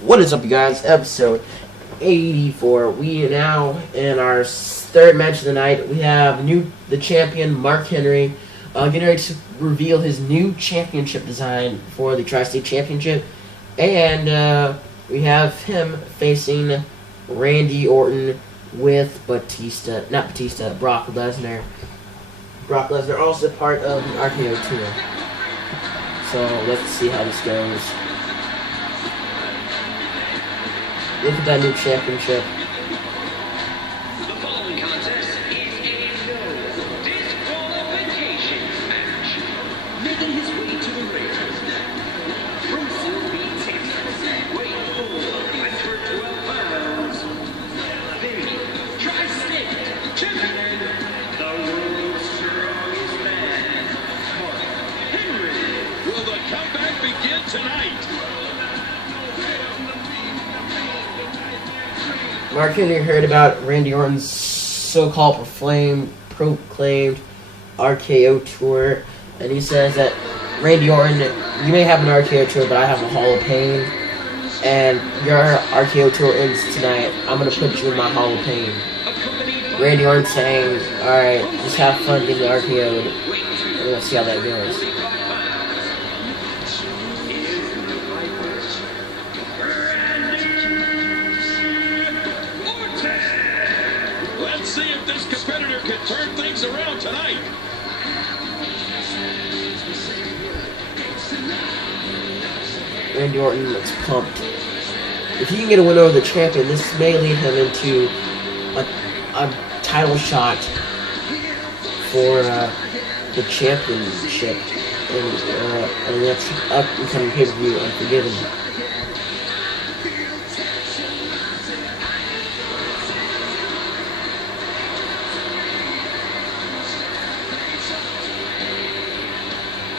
What is up, you guys? Episode 84. We are now in our third match of the night. We have the champion, Mark Henry, getting ready to reveal his new championship design for the Tri-State Championship. And we have him facing Randy Orton with Brock Lesnar. Brock Lesnar also part of the RKO tour. So let's see how this goes. Look at that new championship. The following contest is a no disqualification match. Making his way to the ring from Silby, Texas, weighing 412 pounds, the Tri-State Champion, the world's strongest man, Mark Henry. Will the comeback begin tonight? Mark Henry heard about Randy Orton's so-called proclaimed RKO tour, and he says that Randy Orton, you may have an RKO tour, but I have a Hall of Pain, and your RKO tour ends tonight. I'm gonna put you in my Hall of Pain. Randy Orton saying, "All right, just have fun getting the RKO'd, and let's see how that goes." See if this competitor can turn things around tonight. Randy Orton looks pumped. If he can get a win over the champion, this may lead him into a title shot for the championship in the next upcoming pay-per-view, Unforgiven.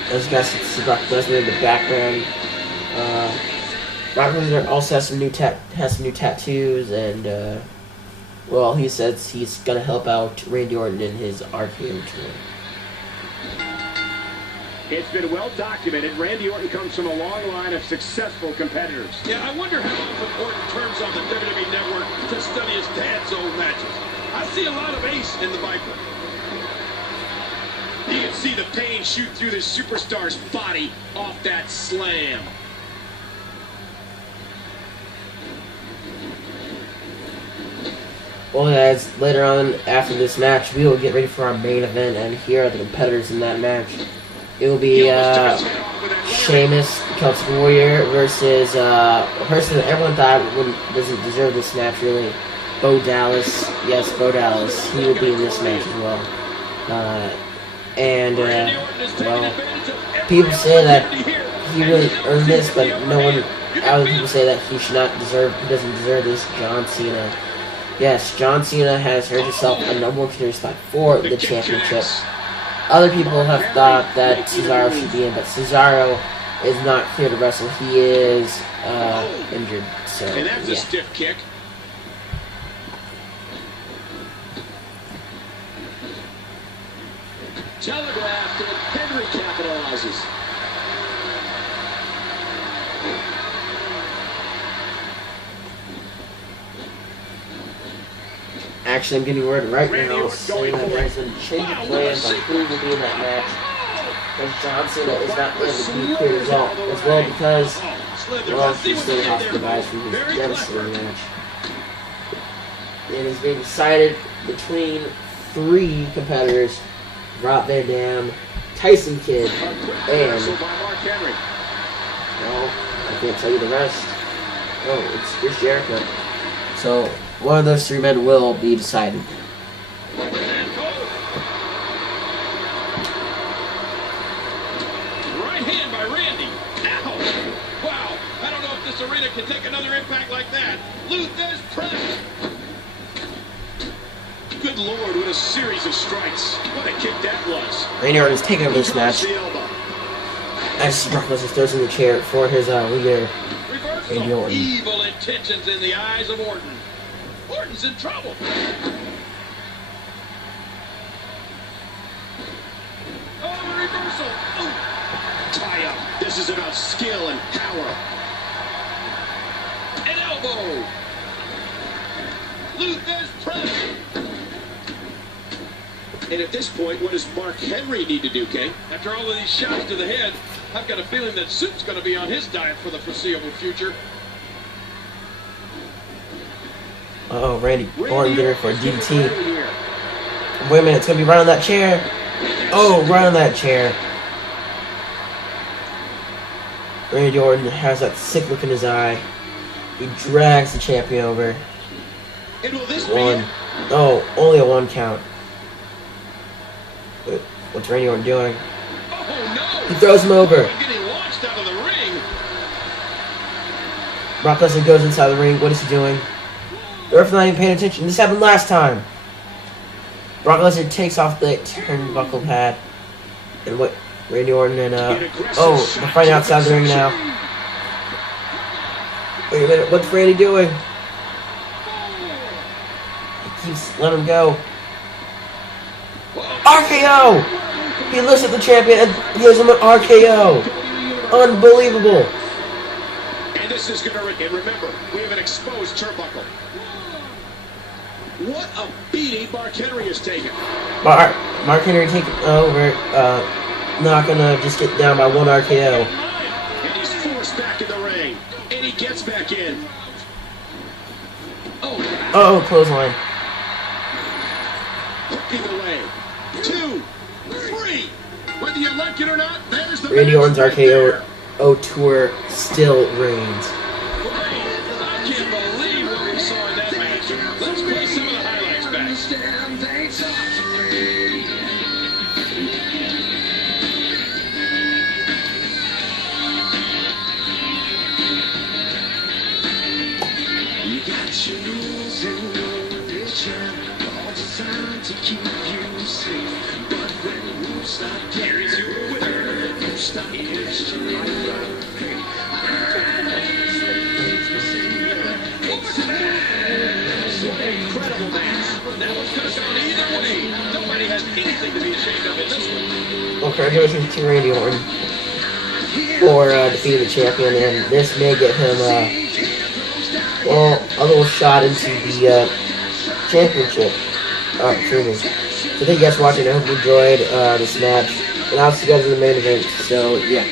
As you guys can see, Brock Lesnar in the background. Brock Lesnar also has some new tattoos, and well, he says he's gonna help out Randy Orton in his RKO tour. It's been well documented. Randy Orton comes from a long line of successful competitors. Yeah, I wonder how often Orton turns on the WWE Network to study his dad's old matches. I see a lot of ace in the Viper. You can see the pain shoot through this superstar's body off that slam. Well, guys, later on after this match, we will get ready for our main event, and here are the competitors in that match. It will be Sheamus, Celtic Warrior, versus a person that everyone thought doesn't deserve this match, really. Bo Dallas. Yes, Bo Dallas. He will be in this match as well. Well, people say that he really earned this, but other people say that he doesn't deserve this. John Cena. Yes, John Cena has earned himself a number one contender spot for the championship. Other people have thought that Cesaro should be in, but Cesaro is not clear to wrestle. He is injured, so And that's a stiff kick. Telegraphed, and Henry capitalizes. Actually, I'm getting word right now saying that there's a change of plans on who will be in that match. Because John Cena is not able to be clear as well because, well, he's still hospitalized from his devastating match. It is being decided between three competitors: Rob Van Dam, Tyson Kidd, and, well, I can't tell you the rest. Oh, it's Chris Jericho. So, one of those three men will be decided. Right hand by Randy. Ow! Wow, I don't know if this arena can take another impact like that. Luther's press. Good Lord, what a series of strikes. What a kick that was. Randy Orton is taking over this match. As Brock Lesnar throws in the chair for his leader, Randy Orton. Evil intentions in the eyes of Orton. Orton's in trouble. Oh, the reversal. Oh. Tie up. This is about skill and power. elbow. Luther's press. And at this point, what does Mark Henry need to do, King? After all of these shots to the head, I've got a feeling that Soup's going to be on his diet for the foreseeable future. Uh-oh, Randy Orton getting ready for a DDT. Wait a minute, it's going to be right on that chair. Oh, right on that chair. Randy Orton has that sick look in his eye. He drags the champion over. And will this One. be it? Oh, only a 1 count. What's Randy Orton doing? Oh, no. He throws him over. Getting launched out of the ring. Brock Lesnar goes inside the ring. What is he doing? The ref not even paying attention. This happened last time. Brock Lesnar takes off the turnbuckle pad. And what? Randy Orton and, oh, they're fighting outside the ring now. Wait a minute, what's Randy doing? He keeps letting him go. RKO! He looks at the champion and gives him an RKO. Unbelievable. And this is going to, and remember, we have an exposed turnbuckle. What a beating Mark Henry has taken. Mark Henry taking over, not gonna just get down by 1 RKO. And he's forced back in the ring. And he gets back in. Oh, clothesline. Hook in the leg. 2, 3. Whether you like it or not, there's the Randy Orton's right RKO tour still reigns. I can't believe what we saw in that match. Let's play some of the highlights back. You got your rules and no religion, all designed to keep you safe. But when you stop carrying your word, you stop questioning your faith. Incredible match. That one could have gone either way. Nobody has anything to be ashamed of in this one. Well, congratulations to Randy Orton for defeating the champion, and this may get him, well, a little shot into the championship opportunity. So thank you guys for watching. I hope you enjoyed this match, and I'll see you guys in the main event. So yeah.